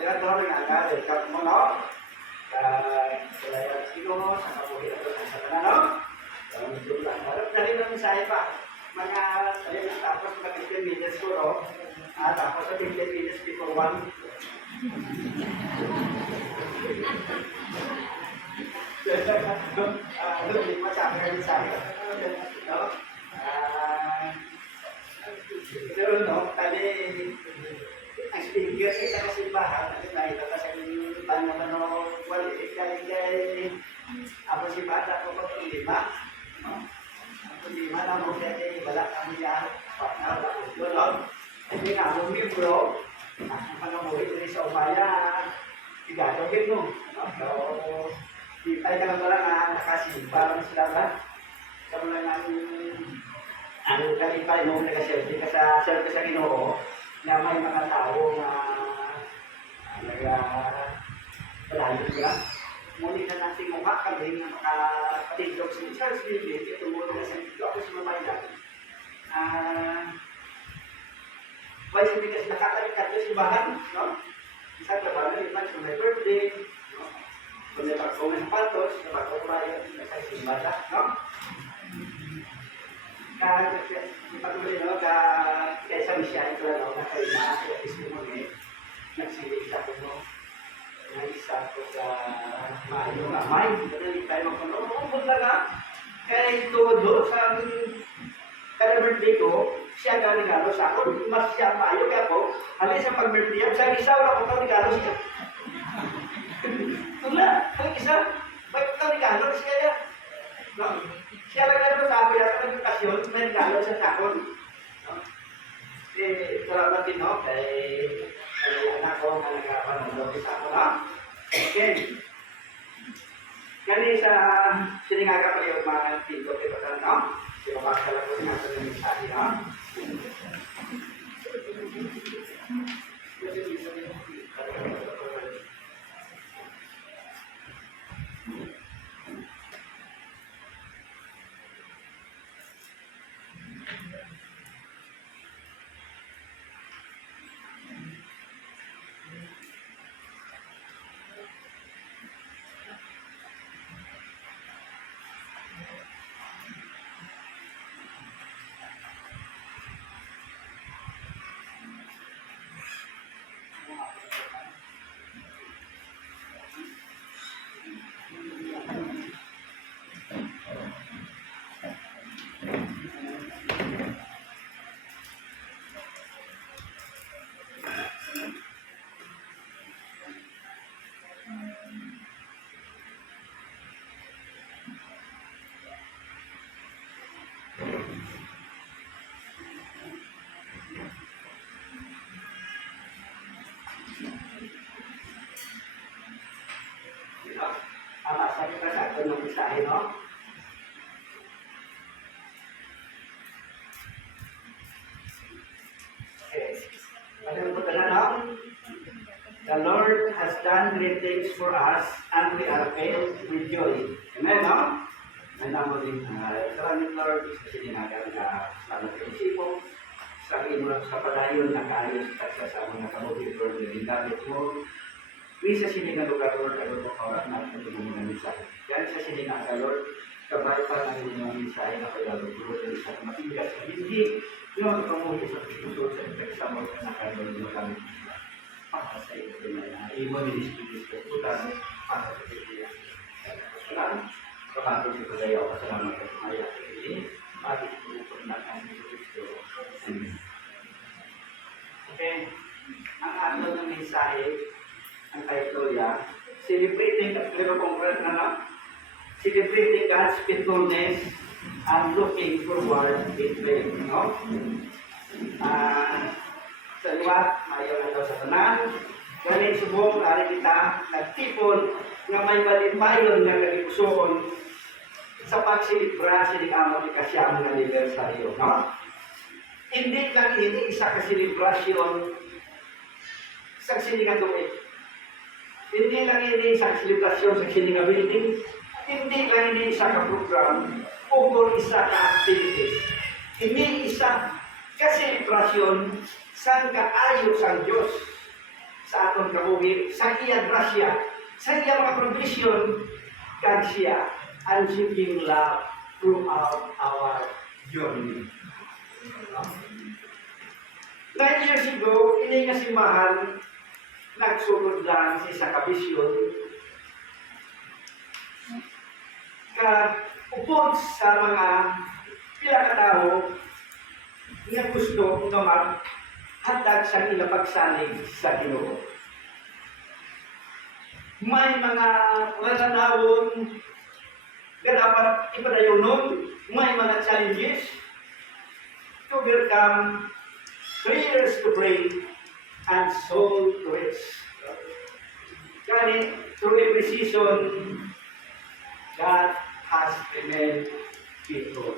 Kaya ito rin ang welcome mo, no? Kaya sino sa kapuhi ito sa sana, no? Ito lang. Harap na rin ang mensahe pa. Mga, tapos mga 15 minutes ko, no? Tapos sa 15 minutes before 1. Hindi masabi ka rin sa akin. No? Pero, no? Kali, ang speaker sa kasimbahan, nakita ka sa iban naman o qualified kay ako si Bata ko pag lima. Ako lima na mo kaya balak kami yan. Partner ako doon. Hindi nga mo membro. Ang panamuhin rin sa umaya, igagawin mo. So, di tayo ka lang pala na nakasimba lang sila ba? Sa mga ang kalipay mo nag-selfie ka sa selfie sa Ginoo na may mga tao na nag-palayo ka. Ngunit na natin mukha kami na makapatindog sa Charles David, tumulong na sa dito ako sa Mamaylan. Why hindi kasi nakakalikat yung simbahan, no? Isa ka ba na iman sa my birthday, no? Kung may pagkaw ng patos, napagkaw sa simbahan, no? Patuloy, no? Kaysa misya ito, no? Kaya na-testimony, nagsilita ko, no? Na isa ko sa Mayo nga, may, hindi tayo magpunod. Kung lang nga, kaya ito doon sa kada birthday ko, siya ang regalo sa akin. Mas siya Mayo, kaya po, halin sa pag-birthday, sa isa wala ko itong regalo siya. Wala, ang isa, bakit itong regalo siya? No? Siya lang na sa ako yata ng okasyon, may regalo siya sa akin. No? Salamat din, no? Kay anak ko na nagpapanood sa ako, no? Okay. Kani sa siningaga pa yung mga pinto kay Patan, no? Sinabasa lang ko na sa mensahe, no? Sabi ka sa akin ng mensahe, no? Okay. Pagkakas po na, no? The Lord has done great things for us and we are filled with joy. Amen, no? Nandang mo din, salamat Lord, kasi dinagawa na salamat sa isipo, sa imo sa padayon na kaayos at sa mga kabuti, Lord, yung gamit mo. Sa sininga lugar, Lord, ano mo kaurat natin ang mga mensahe. Yan sa sininga ka, Lord, kabay pa ng inyong mensahe na kaya lugod ng isang matigas. Hindi yung pamuhi sa puso sa ipagsamot na kaya lugod mo kami. Para sa iyo, imo ni Espiritu sa putan, para sa iyo. Salamat. Kapatid ko kayo, kasalamat at maya. Pagit ko na kami sa Kristo. Amen. Okay. Ang ato ng mensahe, ang title niya, celebrating God's faithfulness and looking forward with faith. No? Sa liwat, mayaw na daw sa tanan. Galing subong, nari kita, nagtipon, nga may malipayon nga nagpusoon sa pagsilibra siningamot ni kasyang ng anibersaryo. No? Hindi lang ini isa ka selebrasyon sa siningaduit. Hindi lang ini isang selebrasyon sa sininga building, hindi lang ini isa ka program, o isa ka activities. Hindi isa ka selebrasyon sa kaayos ang Diyos sa atong aton kabuhi sa iya grasya, sa iya mga provision, kag siya unshifting love throughout our journey. 9 years ago, ini nga simbahan, nagsulod lang sa isa ka bisyon, upod sa mga pila ka tao nga gusto nga maghatag sa ila pagsalig sa Ginoo. May mga pananawon nga dapat ipadayonon, may mga challenges to overcome, prayers to pray, and soul to rest. Kani, through every season, God has remained faithful.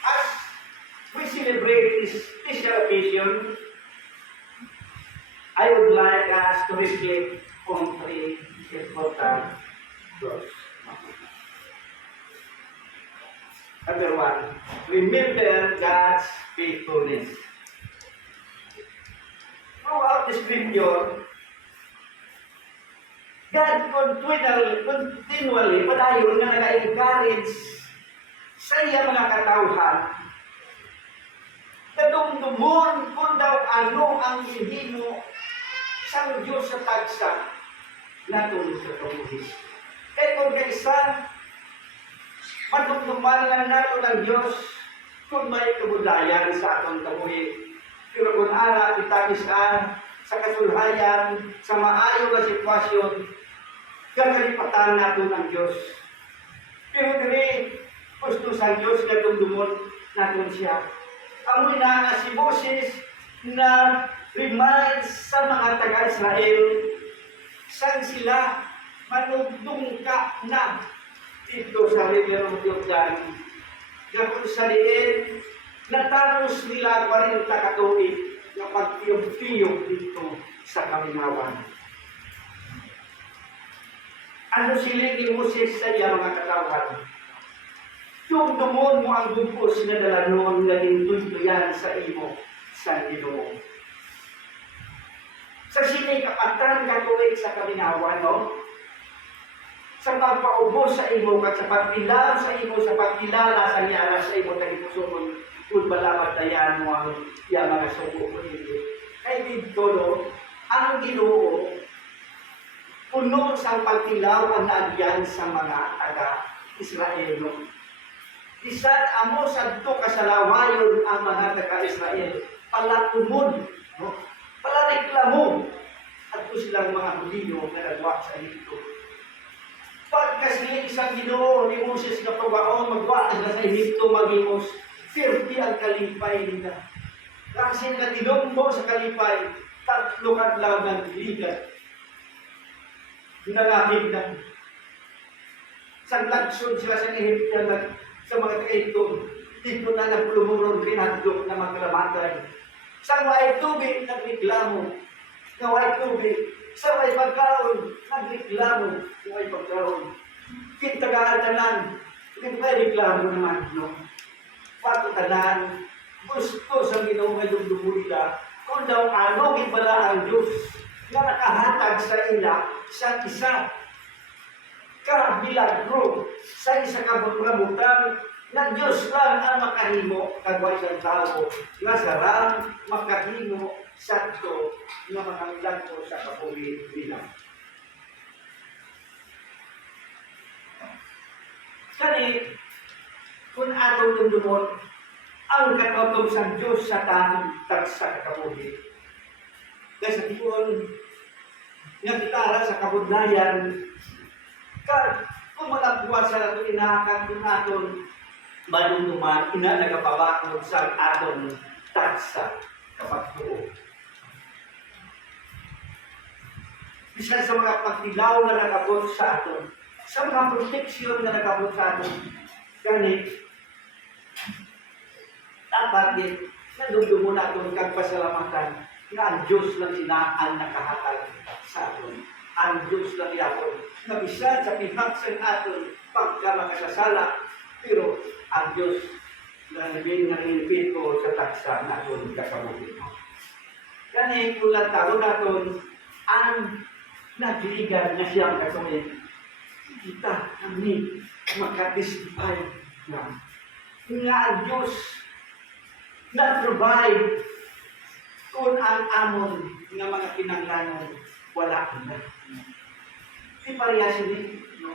As we celebrate this special occasion, I would like us to reflect on 3 important truths. Number 1, remember God's faithfulness. Throughout the scripture, God continually padayon nga nag-encourage sa iya mga katawhan kadumdumon kung daw ano ang gihimo sa Diyos sa tagsa natulog sa kabuhi. Kaya kung kaisa, madumduman lang nato ng Diyos kung may kabudayan sa atong kabuhi. Pero kung ara, itagisan sa kasulhayan, sa maayo na sitwasyon, kakalipatan nato ng Diyos. Pero diri, gusto sa Diyos na dumdumon natin siya. Amoy na nga si Moses na reminds sa mga taga-Israel saan sila manugdungka na dito sa River of Jordan. Na kung sa liin, natanos nila 40 katuig na pagtiyog-tiyog dito sa kaminawan. Ano sila ni Moses sa iya mga katawan? Yung dumon mo ang bugos na dalanon na lintuyan sa imo sa Ginoo. Sa sinay kapatan katuig sa kaminawan, no? Sa pagpaubos sa imo, at sa pagpilaw sa imo, sa pagkilala sa niyara sa imo, tagipusunod, kung balawat dayan mo ang iya mga suko ko hindi. Kaya dito, no? Ang Ginoo, puno sa pagkilaw ang naagyan sa mga taga-Israel, no? Bisan amo sa ito kasalawayon ang mga taga-Israel, palatumod, no? Palareklamo, at ito silang mga Hudiyo na nagwa sa Egypto. Pagkas isang Ginoo ni Moses na pagwaon, magwa na sa Egypto, magimos, 30 ang kalipay nila. Kasi na tinumbo sa kalipay, 3 kadlaw ng ligat. Nangakit na. Sa lagsod sila sa Egypto, sa mga kaitong, dito na nagpulumuron pinadlok na maglamatay. Sa may tubig, nagreklamo. Sa may tubig, sa may pagkaon, nagreklamo. Sa may pagkaon. Kintagaan-tanan, may reklamo naman, no? Pagkatanan, gusto sa Ginoo nga dumdumula, kung daw ano, gibala ang Diyos na nakahatag sa ila sa isa milagro sa isa kabutang na Diyos lang ang makahimo kagway sa tao nga sarang makahimo sa ito nga makamilagro sa kabuhi nila. Kani, kung atong dumdumon ang katotong sa Diyos sa tanong tagsa kabuhi. Dahil sa tiyon nga kitara sa kabudlayan, kung malagwa sa nato inahakan kung aton madumduman, ina nagapabakod sa aton taksa kapag tuo. Bisa sa mga pagtilaw na nagabot sa aton, sa mga proteksyon na nagabot sa aton, ganit, dapat din, nadumdumo na aton kagpasalamatan nga ang Diyos lang sinaan nakahatag sa aton. Ang Diyos lang yapon, na bisan sa pinaksan aton pagka makasasala, pero ang Diyos na nag-inipito sa taksa na aton kakabuhi. Kani kung lang tao naton, ang nagligan na siyang katuwid. Kita kami makatestify na ang Diyos na-provide kung ang amon ng mga kinanglanon wala na. Di parehas ni, no?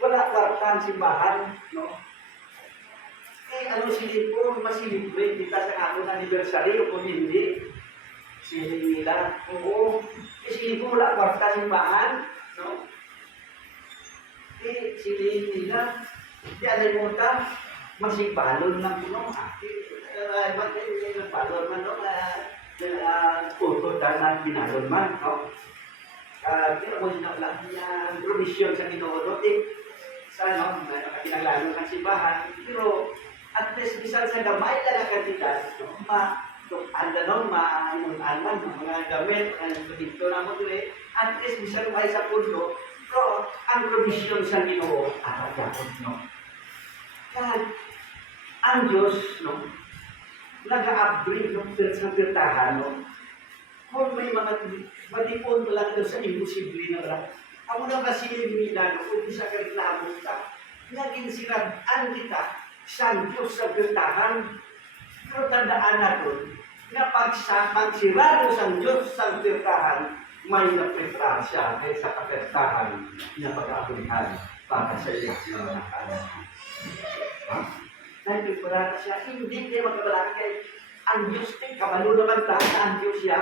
Wala kwartan simbahan, no? Ano silipon, masilibre kita sa ating anniversary o kung hindi. Siling nila, oo. Silipon, wala kwarta simbahan, no? Siling nila, di alay mo ta, masibalon ng puno. Balon man, no? Puto na binalon man, no? Kaya mo sinaklang niya, provision sa Ginoo, no? Sa, no? Kinaglalong ng simbahan, pero at least bisan sa gamay lang ang kandidat, no? Anda no, maanon-anon, mga gamit, ang dito na mo dito, at least bisan may sa pundo, pero ang provision sa Ginoo, dapat, no? Kaya, ang Diyos, no? Nag-upgrade ng sa pirtahan, no? Kung may mga matipon mo lang doon sa imposible na lang, ako na kasi yung no? Kung isa ka reklamo ka, naging sirabaan kita, sa Diyos sa pirtahan. Pero tandaan na doon, na pagsirado sa Diyos sa pirtahan, may naprepara siya sa kapirtahan na pag-abulihan para sa iyo na mga anak. Naprepara siya, hindi kayo magkabalaki. Ang Diyos ay kabalo naman tayo na ang Diyos siya,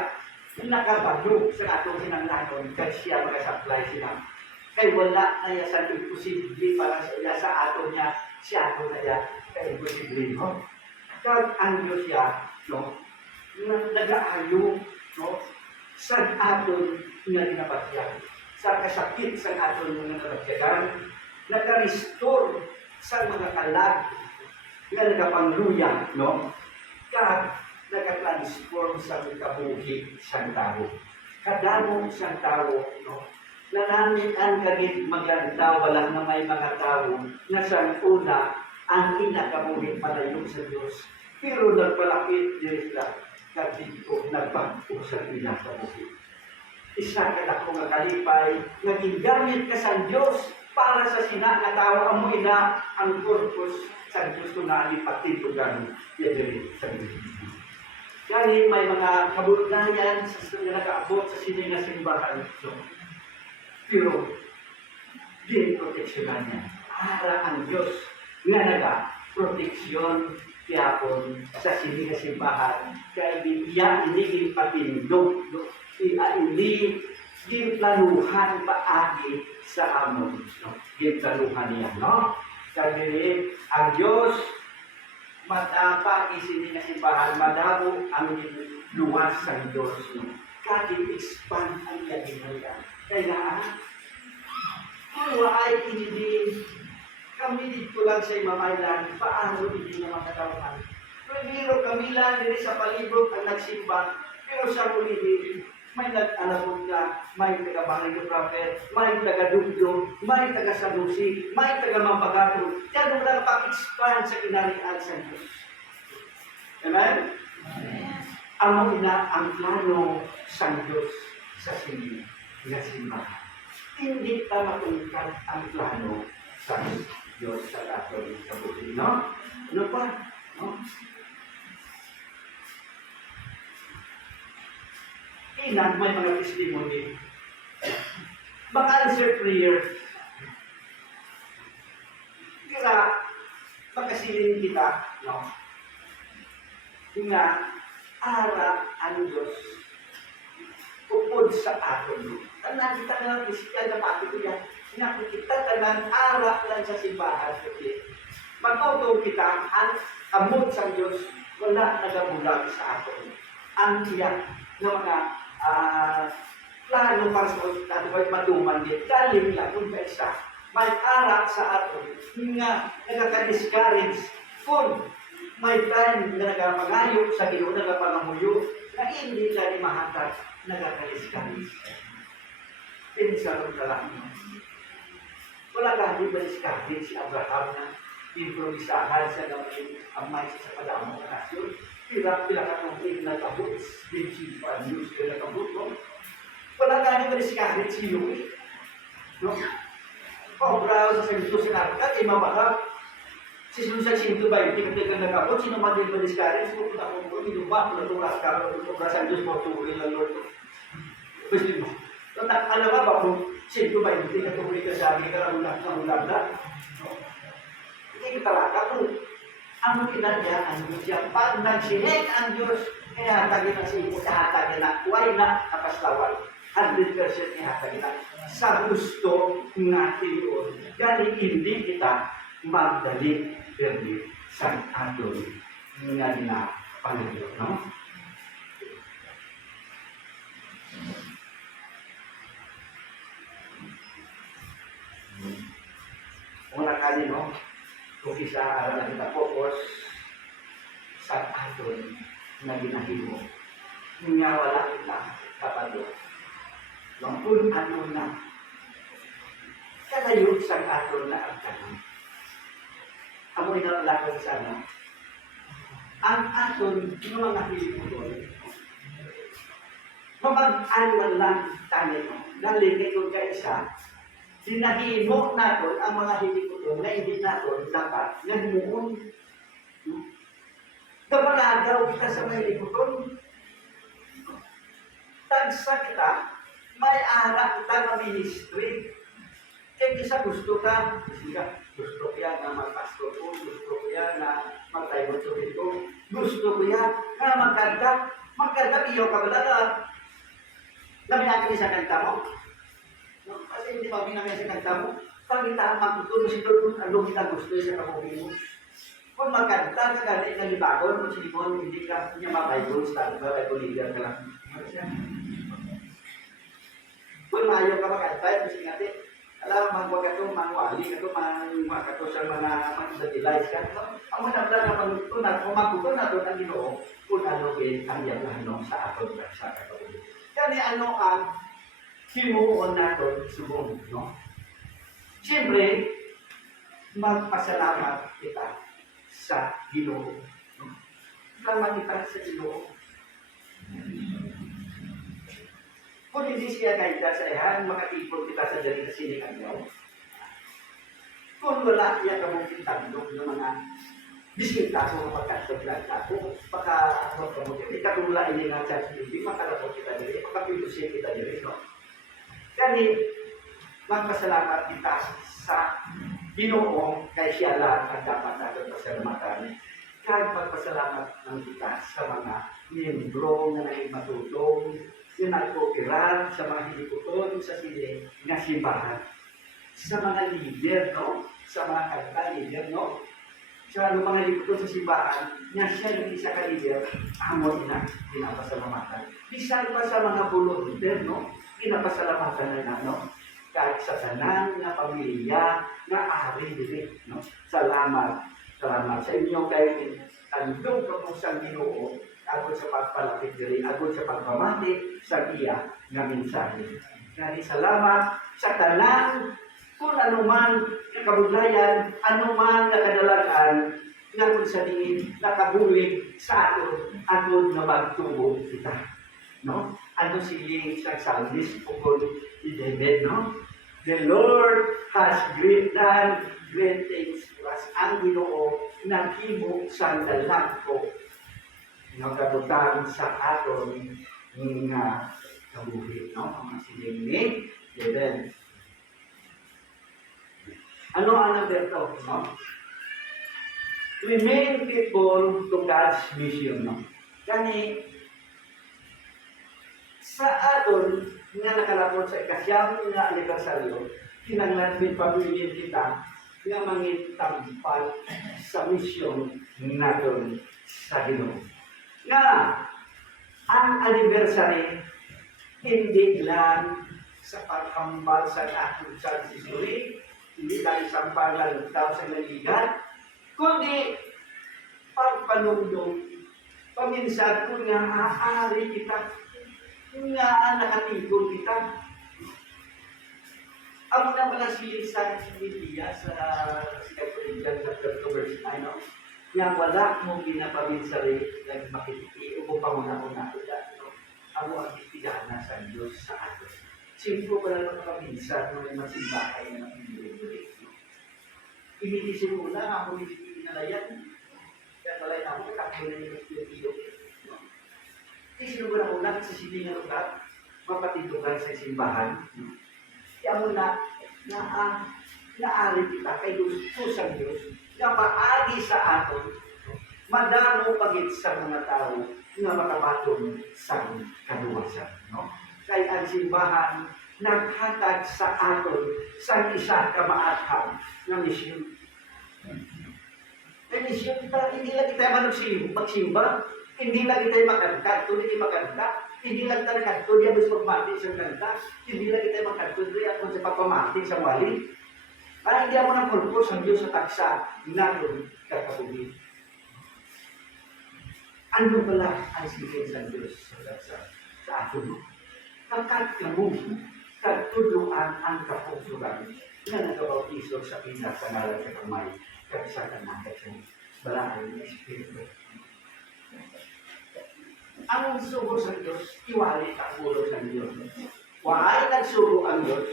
nakabalo sa atong sinanglanon, kaya siya mag-supply siya. Kaya wala na yan sa imposible para sa iya sa ato niya, siya ato na yan, kaya imposible, no? Kaya ang Diyos siya, no? Nag-aayo, no? Sa aton nga dinapatyan, sa kasakit sa aton nga napatyan, nag-restore sa mga kalag, nga nagapangluya, no? Kaya nag-transform sa kabuhi sa tao. Kadamo sa tao, no? Nanamit ang kagit maglantaw, wala na may mga tao na sa una ang inakabuhi palayo sa Diyos. Pero nagpalapit din sila kadito nagbago sa inakabuhi. Isa ka na kung kalipay, naging gamit ka sa Diyos para sa sina na tao ang ina ang purpose sa Diyos na alipatitugan yan sa Diyos. Kaya may mga kabutayan sa nag-aabot sa sininga simbahan. Pero, di proteksyonan niya. Para ang Diyos nga naga-proteksyon kiyapon sa sininga simbahan. Kaya hindi patindog, hindi ginplanuhan paagi sa amon. Ginplanuhan niya, no? Kaya ang Diyos matapag isinin na simbahan, madabo ang luwas sa Diyos. Kahit expand ang yaginaya. Kaya, kung ay hindi, kami dito lang sa imamaylan, paano hindi na makatawanan. Pero kami lang din sa palibot ang nagsimba, pero sa ulitin, may nag-alabot na, may taga-Bangay Prophet, may taga-Dugdo, may taga-Sanusi, may taga-Mampagato. Yan mo lang pag-expand sa kinarian sa Diyos. Amen? Ang ina ang plano sa Diyos sa simbahan. Hindi ka matungkad ang plano sa Diyos sa ating kabuti. No? Ano pa? No? Ilan may mga testimony. Mag-answer prayer. Kaya, magkasilin kita, no? Nga, ara ang Diyos upod sa aton. Ang nakita na ng pisikal na pati ko yan, nakikita tanan ara lang sa simbahan. Magkautong kita, ang amod sa Diyos, wala nagabulag sa aton. Ang tiyak ng mga plano para sa ato ay matuman din. Daling lang kung kaisa, may ara sa aton nga nagaka-discourage kung may time na nagapangayo sa Ginoo, nagapangamuyo, na hindi na ni mahatag nagaka-discourage. Pinsaron ka lang. Wala ka, di ba discourage si Abraham na improvisahan sa gawin ang may sa padamong nasyon? Pila ka nung nagkabot, 25 years ka nagkabot, no? discourage si Louie. No? Paubra sa sarito sa narkat, mabaka. Si Susan Sinto ba, hindi ka nagkapot, sino man din ma-discourage, pupunta ko po, minumba, naturas ka, obra sa Diyos mo, tuloy ng Lord. Gusto mo. So, alam ba kung Sinto ba, hindi ka tuloy ka sa amin, karamulang na. Hindi ka talaga kung ano kinadiyaan mo siya. Pag nagsinig ang Diyos, kaya hatagin ang sino, kahatagin na, why na kapaslawal. 100% ihatagin na. Sa gusto natin yun. Galing hindi kita magdali perdi sa aton nga na Panginoon. No? Una kali, no? Kung isa na kita focus sa aton na ginahimo. Nga wala kita kapado. No? Kung ano na kalayo sa aton na agkanan. Amo inalala sa sana. Ang aton ng mga Pilipino, mamag-anuan lang tayo, galing kung kaisa, dinahimo natin ang mga Pilipino na hindi natin dapat nagmuon. Damalagaw kita sa mga Pilipino. Tagsa kita, may ara kita na ministry. Kaya isa gusto ka, gusto ko yan na mag-pastor ko, gusto ko yan na mag-tayo ko, gusto ko yan na magkanta, iyo ka ba na namin sa kanta mo? No? Kasi hindi pa namin sa kanta mo, pag-itaan magtutulong si Lord kung ano kita gusto sa kapuhin mo. Kung magkanta ka gano'n na libagon, kung sinibon, hindi ka niya ma-Bible, start ba, Bible leader ka lang. Kung maayaw ka magkanta, kasi natin, alam, magwag ito, mangwali ito, mangwag sa mga mag-utilize ka. Ang manabla na pagtutunat, kung magtutunat doon ang Ginoo, kung ano din ang yablano sa aton sa katulad. Kani ano ang himuon natin subong, no? Siyempre, magpasalamat kita sa Ginoo. No? Salamat kita sa Ginoo. Kung hindi siya gaida sa ihan, makatipon kita sa dali na sinikan niyo. Kung wala niya kamong tandog ng mga biskinta ko, magkataglag ako, baka ikatula ini nga sa hindi, makalapot kita dali, makapilusin kita dali, no? Kani, magpasalamat kita sa Ginoo kay siya lang ang dapat natin pasalamatan. Kaya magpasalamat ng kita sa mga miyembro na naging matutong, yung nagkooperar sa mga hiliputon sa siling na simbahan. Sa mga leader, no? Sa mga kanta leader, no? Sa mga hiliputon sa simbahan, na siya yung isa ka leader, amo na pinapasalamatan. Bisan pa sa mga volunteer, no? Pinapasalamatan na, no? Kahit sa tanan na pamilya, na ari din, no? Salamat sa inyo kay andong kapusang Ginoo, agod sa pagpalapit diri, agod sa pagpamati sa iya nga mensahe. Kaya salamat sa tanan kung anuman na kabudlayan, anuman na kadalagan nga kung sa diin nakabulig sa aton na magtubo kita. No? Ano siling sa Psalmist o kung i-David, no? The Lord has done great things to us. Ang Ginoo naghimo sa dalagko nga kabutan sa aton nga kabuhi, no? Ang siling ni David. Ano ang naberto, no? Remain faithful to God's mission, no? Kani sa aton nga nakalapot sa ikasyam nga anibersaryo, kinanglan din pamilya kita nga mangintampal sa misyon naton sa Ginoo. Nga ang anniversary hindi lang sa paghambal sa aton sa history, hindi lang sa paglalang tao sa naligat, kundi pagpanugdong paminsan kung nga aari kita nga nakatigol kita. Ang na pala sa Biblia sa 2 Corinthians chapter 2 verse 9, no? Yang wala mo ginapabinsari nagmakikiti o pangunahon na kita, no? Amo ang itigana sa Diyos sa atin. Siyempre ko lang makapinsan na may masimbahay na pinili. Iniisip ko na ako hindi pinalayan. Kaya pala na ako, takbo na yung iyo. Isip ko na una sa silingan ulat, mapatitukan sa simbahan. Kaya mo na naari kita kay gusto sa Diyos na maagi sa aton, madamo pagit sa mga tao na makabatong sa kaluwasan. No? Kaya ang simbahan naghatag sa aton sa isa kamaathang na misyon. May misyon kita, hindi lang kita magsimba, hindi lang kita makanta, hindi makanta, hindi lang tayo kanto, di ako pagmati sa kanta, hindi lang kita makanto, di ako sa pagpamati sa wali. Para hindi ako ng purpose ang Diyos sa taksa na doon kakapugin. Ano pala ang sigil sa Diyos sa atin? Kakatkamong, katuluan ang kapusuran na nagabautiso sa pinakanalan sa kamay, kapisakan natin sa balaan ng Espiritu. Ang sugo sa Diyos, iwalit ang ulo sa Diyos. Waay nagsugo ang Diyos,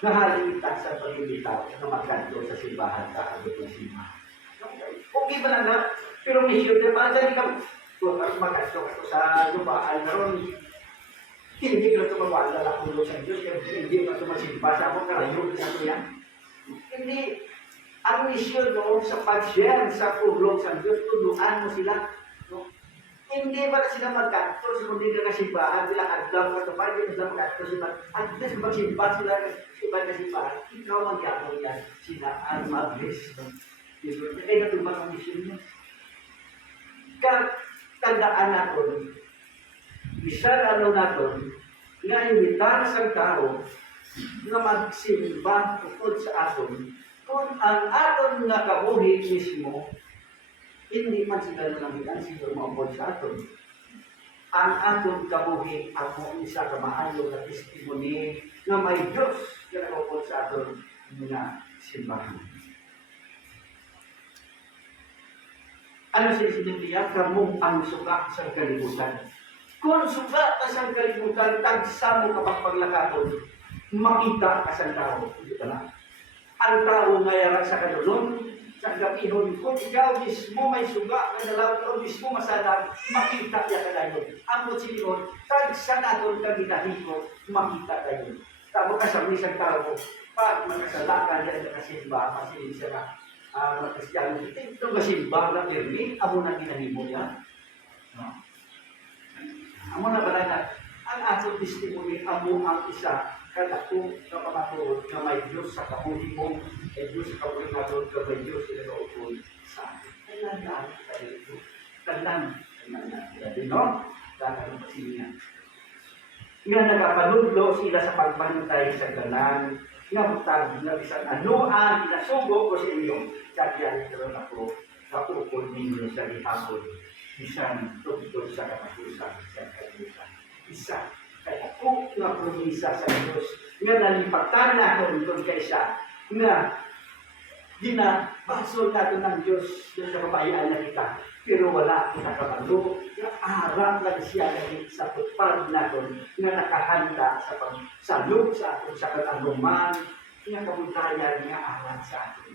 nahalita sa paglilitaw na magkanto sa simbahan sa abot ng simbahan. Okay ba na pero misyon din, para sa ikaw, magkanto ka sa lupaan naroon, hindi ka ito magwala ang ulo sa Diyos, hindi ka ito masimba sa ako, karayo sa ito yan. Hindi, ang misyon doon sa pag-share sa pulong sa Diyos, tulungan mo sila. No? Hindi ba na sila magkanto sa kundi ka kasimbahan, bilang adlang ka ito, para hindi sila magkanto sila. At hindi magsimba sila iba na simbahan, ikaw magyakong yan, sila ang mag-bless. Kaya natubang ang misyon niya. Tandaan natin, isang ano natin, nga imitar sa tao na magsimba tungkol sa aton, kung ang aton na kabuhi mismo, hindi man sila nalabihan sila maupod sa aton. Ang aton kabuhi, ako isa kamaayo na testimony na may Diyos na naupod sa aton na simbahan. Ano siya sinabihan? Kamong ang suka sa kalibutan. Kung suka ka sa kalibutan, tagsa mo kapag paglakaton, makita ka sa tao. Hindi ka na. Ang tao ngayon sa kanulong, sa gapihon, kung ikaw mismo may suga, kadalaw ikaw mismo masalag, makita niya ka tayo. Ang mutsilion, tagsa natin kagitahiko, makita tayo. Tamo ka sa isang tao, pag magkasalakan yan sa kasimba, masilin siya na, mga Kristiyano, ito masimba na pirmi, amo na ginahimo yan. No? Amo na ba na, ang atong testimony, amo ang isa, kadakong kapamatuod na may Diyos sa kabuhi mo, may Diyos sa kabuhi natin, na may Diyos na naupon sa atin. Kailangan tayo ito. Kailangan natin, no? Kailangan ang pasilya. Nga nagapaludlo sila sa pagbantay sa ganan, nga butag na bisan ano ang ginasugo ko sa inyo, kaya ito ako sa upod ninyo sa lihapon, bisan tugtog sa kapatusan sa kalimutan. Isa, kaya kung nga promisa sa Diyos, nga nalipatan na ako nito kaysa, nga ginabasol natin ng Diyos sa kabayaan na kita, pero wala kita kabalo, nga arap lang siya sa tutpad natin, nga nakahanda sa pagsalog sa atin, sa kataguman, nga kabutayan nga arap sa atin.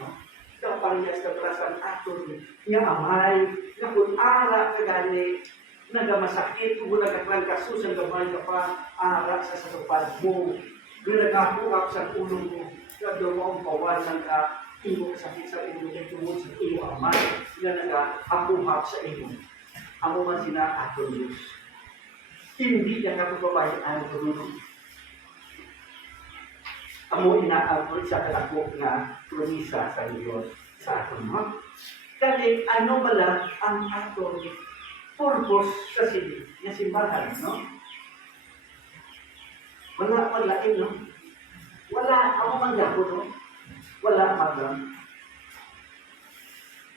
No? Ito parehas na berasan atin, nga amay, nga kung arap ka gani, nagamasakit, kung nagkaklang kasusan, gamay ka pa, arap sa satupad mo, kung nagkakuhap sa ulo mo, nagdawa ang pawasan ka, imo sakit sa imo kay tungod sa imo amay nga nag-akuhap sa imo. Amo man sina aton Diyos. Hindi niya kapabayan ang tulong. Amo inaabot sa kalakok nga promisa sa Diyos sa aton mo. Kaya ano bala ang aton purpose sa simbahan, no? Wala, no? Wala, ako man yapo, no? Wala hanggang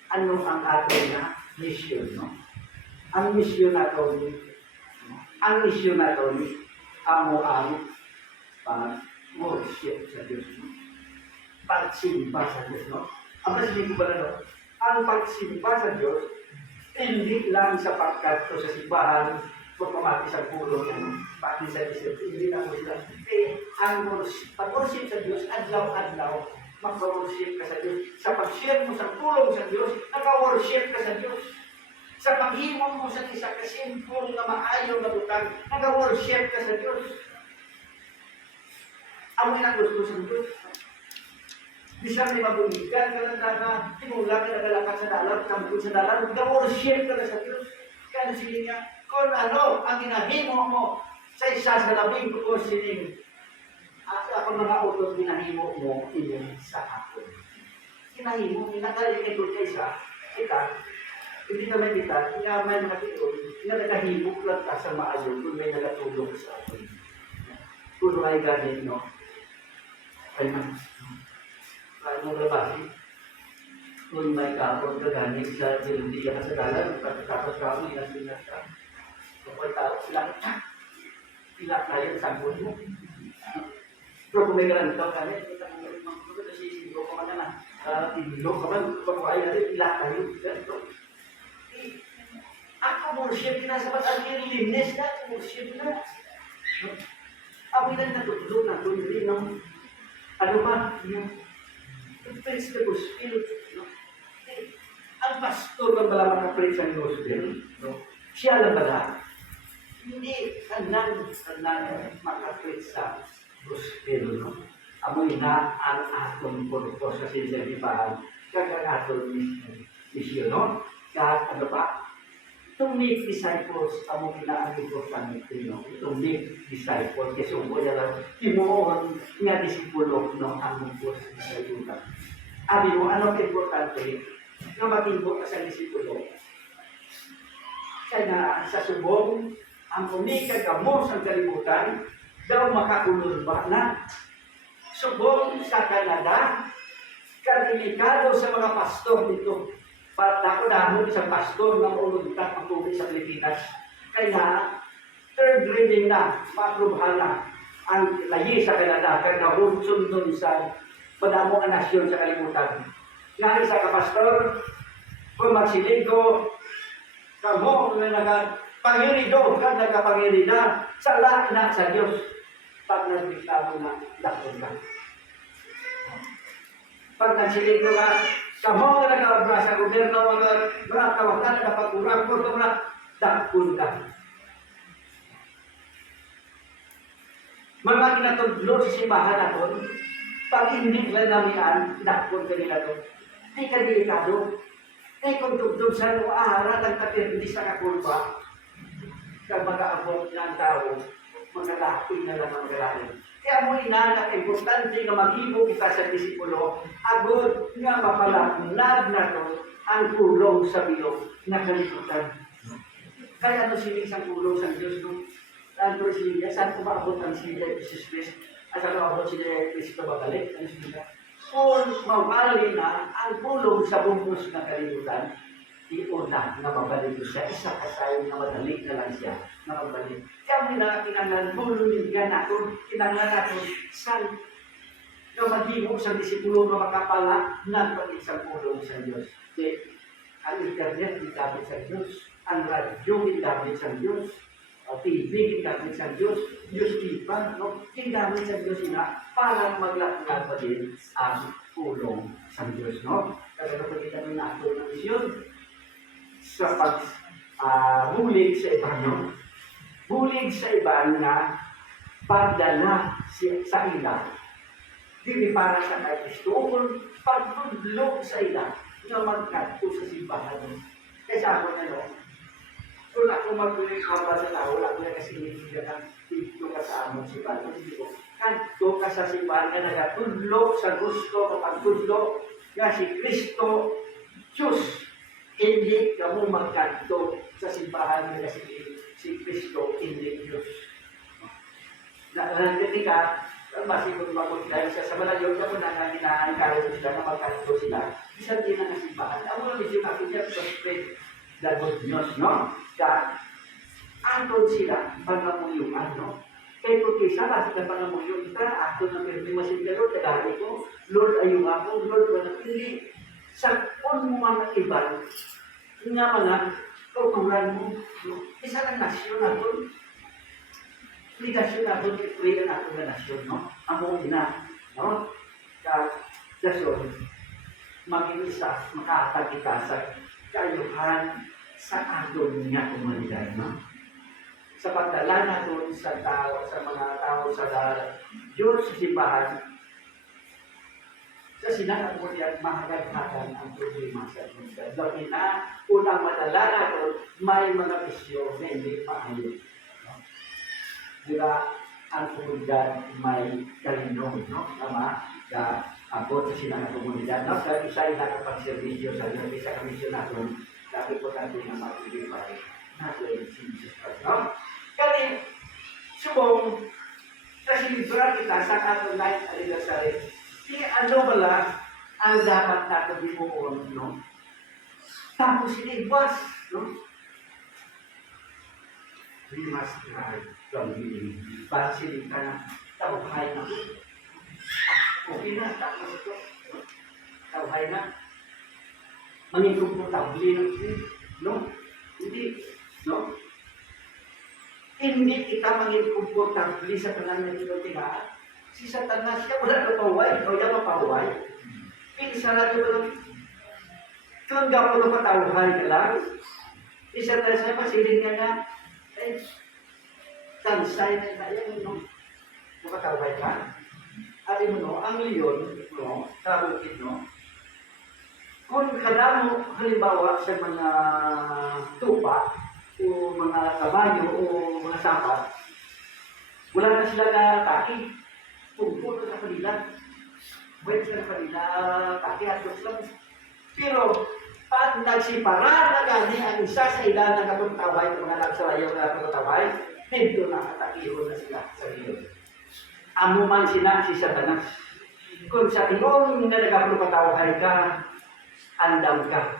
ano ang ating na mission, no? Ang mission natin, amo-amo pag-worship sa Diyos, no? Pagsimba sa Diyos, no? Ang masabi ko ba na, no? Ang pagsimba sa Diyos, hindi lang sa pagkato sa simbahan, kung pamatis ang pulo ng pati sa isip, hindi na mo sila. Eh, ang pag-worship sa Diyos, adlaw-adlaw, mag-worship ka sa Diyos. Sa pag-share mo sa tulong sa Diyos, nag-worship ka sa Diyos. Sa paghimong mo sa isa kasimpong na maayaw na butang, nag-worship ka sa Diyos. Ang gusto sa Diyos. Bisa may mabuligan ka lang na timulang ka nagalakan sa dalan, kampun sa dalan, nag-worship ka na sa Diyos. Kaya sige niya, kung ano ang ginahimo mo sa isa sa labing ko sining ako mga utot ginahimo mo iyon sa akin. Ginahimo, ginagaling ito kaysa kita, hindi naman kita, nga may nakatiyon, nga nagahimok lang ka sa maayon kung may nagatulong sa akin. Kung may ganit, no? Ay man, ay mo labasi. Kung may kapon ka ganit sa dilundiya ka sa dalan, pagkatapos ka mo, inasinat ka. Kapag tao, pilak tayo sa sabon mo. Pero kung may garantaw ka rin, kita mo rin mga kapag nasisiro ka man na, tibilo ka man, pagkakaya natin, pilak tayo. Ganito. Ako worship na sa pag-aliri, limnes na, worship na. Ako ilan natutulog na, tuloy ng ano ba, yung preach the gospel. Ang pastor ng bala makapreach ang gospel, siya lang bala. Hindi kanang makapreach sa gospel. Amoy na ang atong purpose sa sinserbipahan, kaya ang atong mission, no? Kaya ano ba? To make disciples, amo kina ang importante, no? To make disciples, kasi ubo niya lang, timuon nga disipulo, no? Ang purpose sa yuta. Abi mo, ano ang importante? Na matimbo ka sa disipulo. Kaya sa subong, ang umikagamos ang kalibutan, daw makakulurba na. Subong sa Canada, kanilikado sa mga pastor dito. Ako dahon isang pastor ng uluntak ang tubig sa Pilipinas. Kaya, third reading na, maaprubahan na ang layi sa Canada, kaya nahunsun doon sa padamo ang nasyon sa kalimutan. Nga isa ka pastor, kung magsiligo, kamo na nagpangirido, ka nagpangirida, sa lahat na sa Diyos, pag nagbigla mo na, lakon ka. Pag nagsiligo ka, kamo na nag-abra sa gobyerno, mga kawakan, nagpagurang, kung mga dakon ka. Mga kinatudlo sa simbahan natin, pag hindi lang namian, dakon ka nila ito. Di ka delikado. Eh kung tugtog sa nuahara, nagkatindi sa kakulpa, kag mag-aabot ng tao, magkalakoy na lang ang magalalim. Kaya mo inanak, importante nga maghimo kita sa disipulo, agod nga mapalaknad na to ang kulong sa bilog na kalibutan. Kaya ano sinig sa kulong sa Diyos, no? Ano sinig, saan ko maabot ang sinig ay Jesus Christ? At saan ko maabot sinig ay Cristo babalik? Ano sinig? Kung mawali na ang kulong sa bungkus ng kalibutan, iuna na mabalik siya, isa kasayo na madali na lang siya na mabalik. Kaya mo na kinangan, bulunin natin, kinangan natin, saan na maghimo sa disipulo na makapala na pag-isang kulong sa Diyos. Kaya ang internet, ginamit sa Diyos. Ang radyo, ginamit sa Diyos. TV, ginamit sa Diyos. Diyos iba, no? Ginamit sa Diyos na para maglakad pa din ang kulong sa Diyos, no? Kasi kapag ginamit natin ng misyon, sa pag-bulig sa iba, no? Bulig sa iba na pagdala sa ila. Dili para sa kay Kristo, kung pagtudlog sa ila, na magkatko sa simbahan. Kasi ako na, no? Kung ako magbulig ka ba sa tao, wala ko na kasi niligan ang dito ka sa among simbahan. Kanto ka sa simbahan na nagatudlog sa gusto, kapagtudlog nga si Kristo, Diyos. Hindi ka mo magkanto sa simbahan na si Kristo, hindi Diyos. Nandito ka, masikot makot dahil sa malayon ka mo na ginaan-encourage sila na magkanto sila. Isang din na simbahan. Ang mga misyon natin niya, to spread the good news, no? Ka, antod sila, pangamuyuan, no? Kaya kung kisa, kasi na pangamuyuan ka, ato na may masinda, Lord, nagari ko, Lord, ayong ako, Lord, wala, hindi. Sa kung mga iban, nga mga kauturan mo. No? Isa ng nasyon natin. Ligasyon natin, ipray na natin na nasyon, no? Among ina, no? Dasyon, maging isa, makaatag kita sa kayuhan sa adon niya kumalidad, no? Sa pagdala na doon sa tao, sa mga tao sa Diyos sa simbahan, sa sinanag mo niya, mahagaghagan ang problema sa komunidad. Dahil na, unang madala na doon, may mga bisyo na hindi maayos. No? Diba, ang komunidad may kalinong, no? Tama? Abot sa sinanag komunidad. No? Dahil isa ay nakapagservisyo sa Diyos, isa kamisyon na doon, dahil po natin na mag-ibigay natin si Jesus Christ. No? Kaya, subong, kasi libra kita sa ating night anniversary, ano pala ang dapat natin bimuon, no? Tapos inibas, no? We must try from being. Pansilin ka na, tauhay na. Okay na, tapos ito. Tauhay na. Mangikomportable na siya, no? Hindi, no? Hindi kita mangikomportable sa kanan na ito, si Satanas siya wala napaway, o yan mapaway. Pinsa na ito, kung gapo na patawhan ka lang, si Satanas siya masiling niya na, tansay na tayo, no? Makataway ka. At mo, no, ang leon, no, sa bukid, no, kung kada mo, halimbawa, sa mga tupa, o mga kabayo, o mga sapat, wala na sila na taki. Tungkol sa kanila. Wait sa kanila, kaki-atos lang. Pero, pag nagsipara na gani ang isa sa ilan ng kapagtaway, mga nagsarayaw na kapagtaway, dito na katakihon na sila sa iyo. Amo man sina si Satanas. Kung sa tingong na nagkapagtaway ka, andam ka.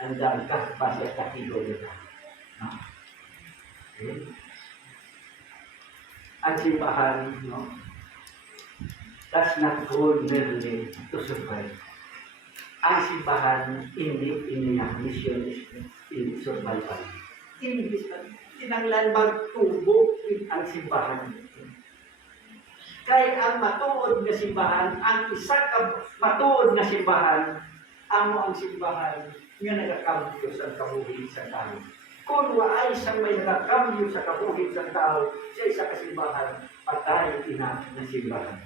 Andam ka, basta takihon ka. No? Okay. Ang simbahan, no? That's not good merely to survive. Ang simbahan, hindi iniyak mission in survival. Hindi tinanglan magtubo ang simbahan. Kaya ang matuod na simbahan, ang isa matuod na simbahan, amo ang simbahan nga nagakambyo sa kabuhi sa tao. Kung waay isang may nagakambyo sa kabuhi sa tao, sa isa kasimbahan, patay ina na simbahan.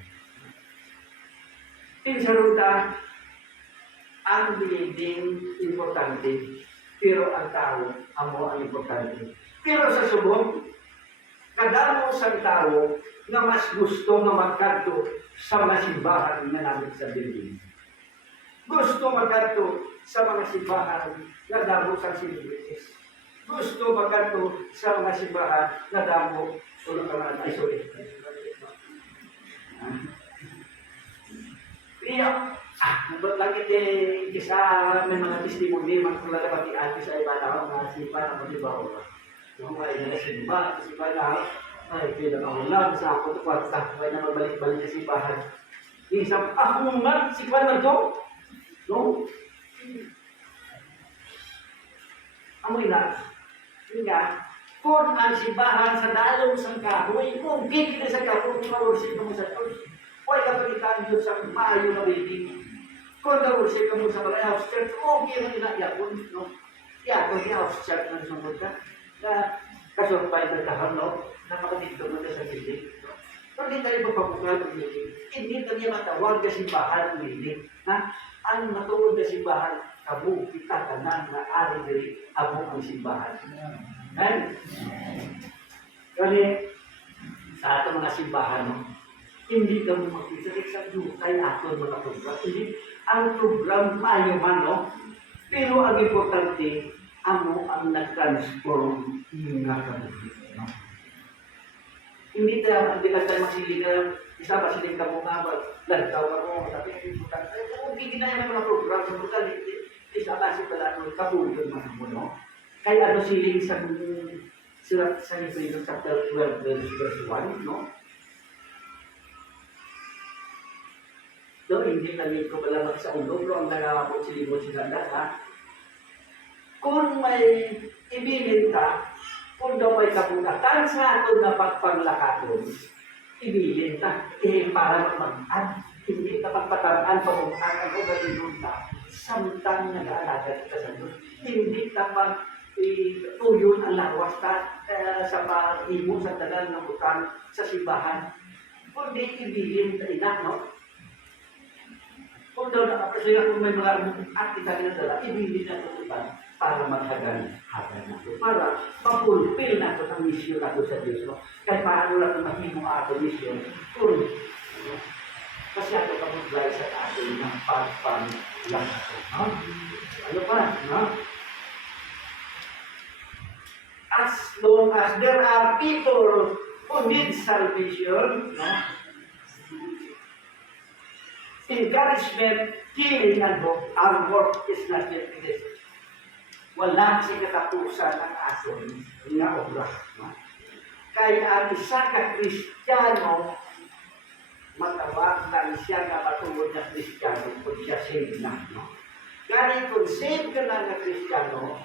Pinsaruta, ang building importante, pero ang tao, amo ang importante. Pero sa subong, kadamo sa tao na mas gusto na magkanto sa mga simbahan na namin sa building. Gusto magkanto sa mga simbahan na damo sa celebrities. Gusto magkanto sa mga simbahan na damo sa mga isolate. Iya, nabot lagi isa may mga testimony, magkulalabati ati sa iba na mga simba na mag-ibaw. Yung mga simba na, ay, pinakawala sa ako ito kwarta, may na magbalik-balik sa simbahan. Isang, ako man, si Kwan na ito? No? Amoy na. Yun nga, kung ang simbahan sa dalong sang kahoy, kung hindi na sa kahoy, ma-worship mo sa Diyos. Huwag kapagitan Diyos sa maayo na wedding. Kung na-worship mo sa mga house church, okay na inayakon, no? Iyakon niya house church na sunod ka. Na kasurpay na kahal, no? Nakapagdito mo na sa wedding. Pero hindi tayo magpapugal ng wedding. Hindi tayo matawag na simbahan ng wedding. Ang matuod na simbahan, kabu, kita, kanan, na ari-diri, amo ang simbahan. Kaya, sa ating mga simbahan, no? Hindi ka mo makita sa dukay aton mga program. Hindi, ang program maayo man, no? Pero ang importante, amo ang nag-transform nga kabuhi, no? Hindi tayo masiling ka, isa pa siling ka mo nga, lantaw ka mo, tapi ang importante, kung ginaya ng mga program, sa mga isa pa si pala ito, kabuhi man mo, no? Kaya ano siling sa Hebrew chapter 12, verse 1, no? No, hindi na ko pala sa ulo, pero ang nangangapot silimot sila ha? kung may ibilin ta, kung daw may kabugatan sa aton na pagpanglakaton, ibilin ta. Para mag-ad, hindi ta pagpataraan pag-ugat ang ugalinun ta, samtang nag-aalaga kita sa Diyos. Hindi ta pag tuyon ang lawas ta sa pag-imo sa tagal ng utang sa simbahan. Kundi ibilin ta ina, no? Kung daw nakapasaya kung may mga at kita ginadala, ibilin na ito utang para maghagan-hagan nato. Para mapulpil nato ang misyon nato sa Diyos. No? Kahit paano nato mahimo ato misyon, kung kasi ato kamuglay sa atin ng pagpanglakato. No? Ano pa? No? As long as there are people who need salvation, no? Encouragement, healing, and hope, our work is not yet finished. Wala si katapusan ng ason nga obra. No? Kaya ang isa ka Kristiyano, matawag na siya nga patungod na Kristiyano kung siya saved na. No? Kaya kung saved ka na nga Kristiyano,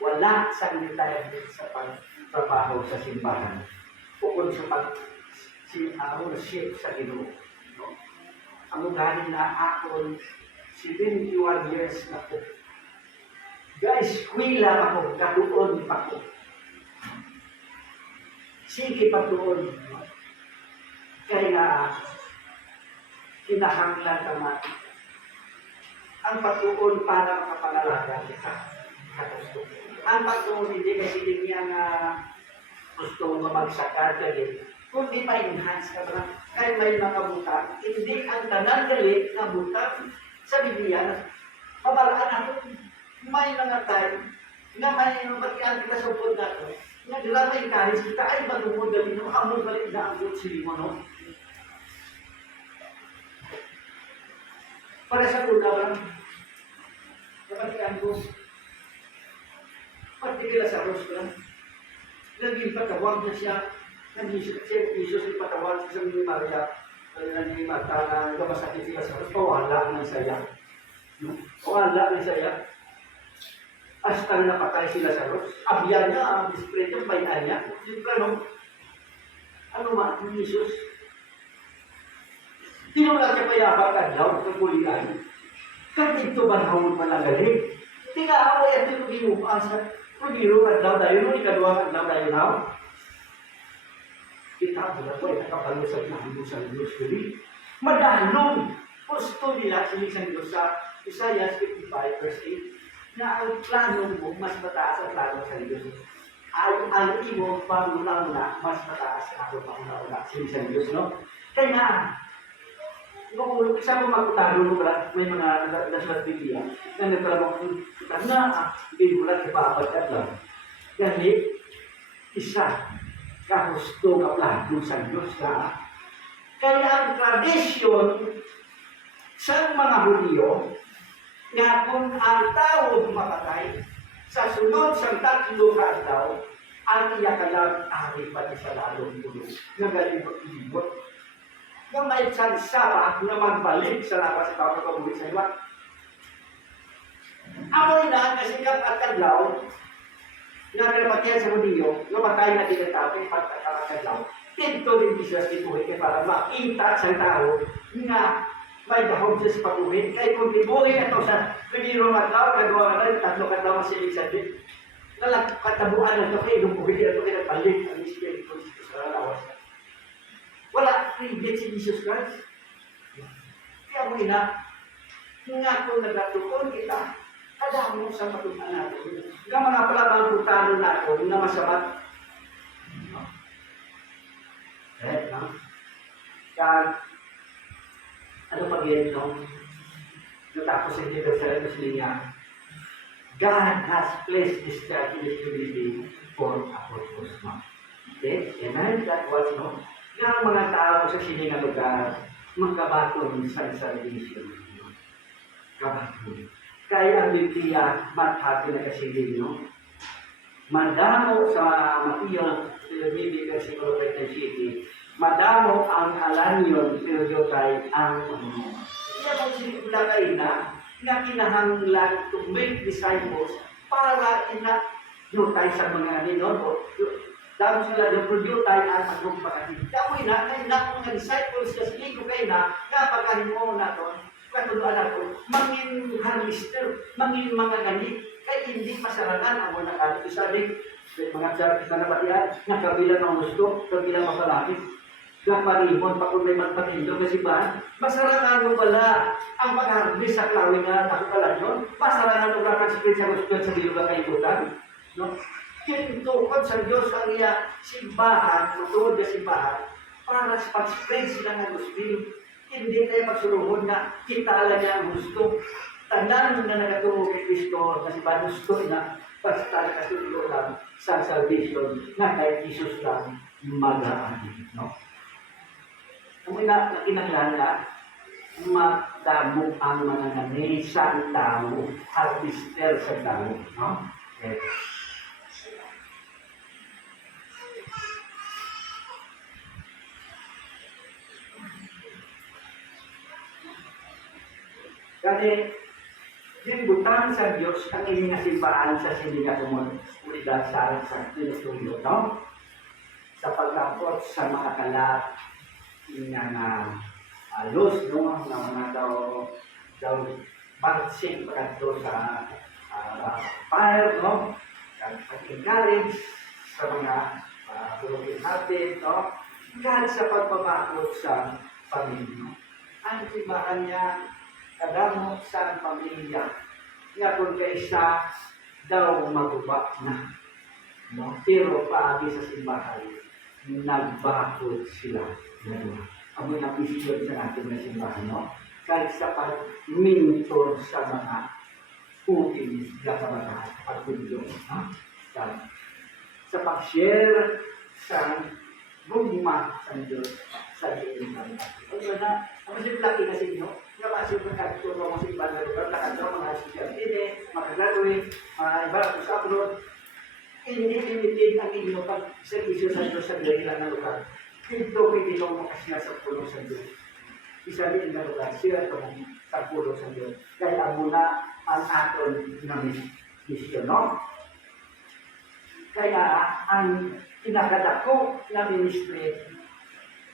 wala sa retirement sa pagtrabaho sa simbahan o kung sa pag-ownership sa Ginoo. No? Ang ugali na akon 71 years na po. Guys, kwila ako, kaduon pa ko. Sige pa doon. Kaya kinahanglan naman ang patuon para makapangalaga kita. Ang patuon hindi kasi din niya nga gusto mamagsakar ka din. Kundi pa-enhance ka ba? Kaya may makabutang, hindi ang tanan galit na butang sa Biblia. Mabalaan natin, may mga time na may magkaan kita sa upod natin, na dila may kahit kita ay magumod galit na makamod galit na ang good sili mo, no? Para sa tuna lang, kapatian ko, patigila sa Ros ko lang, naging patawag na siya, Jesus ay patawag sa ni Maria, ni Marta na gabasakit sila sa Ros, pawala ng saya. Pawala ng saya. Hasta napatay sila sa Ros. Abyan niya, ang display niya, bayan niya. Siyempre, no? Ano man, ni Jesus? Tinulak siya payabang kadlaw, kagulian. Kadito ba nahawag malagaling? Tingaaway at ito ginupan sa pagiro kadlaw tayo, no? Ikaduha kadlaw tayo na. Kita ko na po, nakapalusag na ang Diyos ang Diyos ko rin. Madalong, gusto nila sinisang Diyos sa Isaiah 55 verse 8, na ang plano mo, mas mataas ang plano sa Diyos. Ang imo, panguna-una, mas mataas ako panguna-una, sinisang Diyos, no? Kaya nga, kung isa mo magkutalo mo pala, may mga nasulat Biblia, na nagkaroon mo, na, hindi mo lang ipapagat lang. Kasi, isa, kahusto nga plano sa Diyos na. Kaya ang tradisyon sa mga Hudyo, nga kung ang tao mapatay, sa sunod sa 3 daw, ang iyakalang ari pati sa lalong pulo. Nagalibot-libot. Na may tsansa na magbalik sa lakas sa pagkabulit sa iba. Amoy na, kasikap at kadlaw, na pinapatiyan sa Hudyo, napatay na tinatapin pagkakadlaw. Tinto din Jesus ipuhin para makita sa tao na may dahog sa pag-uwi. Kaya kung tibuhin ito sa piniro matlaw, kagawa na rin, 3 katlaw ang silig sa din. Katabuan na ito kayo, nung buhin ito kayo nagbalik ang Espiritu sa lawas. Wala, hindi si Jesus Christ. Kaya mo ina, nga kung naglatukon kita, kada mo sa matunan natin. Nga mga palabang putano natin na masabat. No? Kaya, ano pag yan, no? Natapos sa Jerusalem sa linya, God has placed this responsibility for a purpose, no? Okay? Amen? That was, no? Nga mga tao sa siningang lugar, magkabaton sa salvation. Kabaton. Kaya ang Biblia, mathati na kasilin, no? Madamo sa Mateo, Biblia versikulo 37, madamo ang alanyon, pero kay ang iya kung sinikula kayo na kinahanglan to make disciples para yutay sa mga ninon, dapat sila yung yutay at magpapakatid. Kamoy na mga disciples kasi ligo kayo na, kapag mo na to, katuluan ako, mangin harvester, mangin mga ganit, kaya hindi masarangan ang mga nakalit. Sabi, mga sarap na nabatihan, nakabilang ng gusto, kabilang mapalapit. Kaparimon, pa kung may magpatindo kasi ba, masarangan mo pala ang pag-harvest sa klawin na nakapala yun. Masarangan mo ka kasi sa gusto sa bilugan kaibutan. No? Kintukod sa Diyos ang iya simbahan, tutuod na simbahan, para sa pag-spread sila ng gusto. Hindi tayo magsuluhod na kita lang niya ang gusto. Tandaan na nagatuo kay Kristo na si ba gusto na basta nakasulo lang sa salvation na kahit Jesus lang magaan. No? Kung nakinanglan na, magdamo ang mga nanay sa tao, harvester sa tao. No? Okay. Kasi, yung butang sa Diyos, ang iningasimbahan sa siniga komunidad sa tinutuyo, no? Sa pagkapot sa mga kalat, na luz, no? Na mga daw pagsing pagkato sa fire, no? Pag-encourage sa mga tulungin natin, no? Kahit sa pagpapakot sa pamilya. Ang simbahan niya, kadamot sa pamilya, nga kung kaysa daw maguba na. No? Pero paagi sa simbahan, nagbakot sila. Ang mga pisyon sa natin na simbahan, no? Kahit sa pag-mentor sa mga puting na kabataan, pag-tulong, no? Sa pag-share sa gugma sa Diyos sa diin ng natin. Ano na, ang masimplaki kasi nyo, nga masip ng katulong mga simbahan na lugar, nakataw mga estudyantine, mga graduate, mga iba sa abroad, hindi limited ang inyo pag-servisyo sa Diyos sa dahilan ng lugar. Ito pwede nung makasya sa pulong sa Diyos. Isa din na lugar, siya itong sa pulong sa Diyos. Kaya muna ang aton na mission, no? Kaya ang pinakadako na ministry,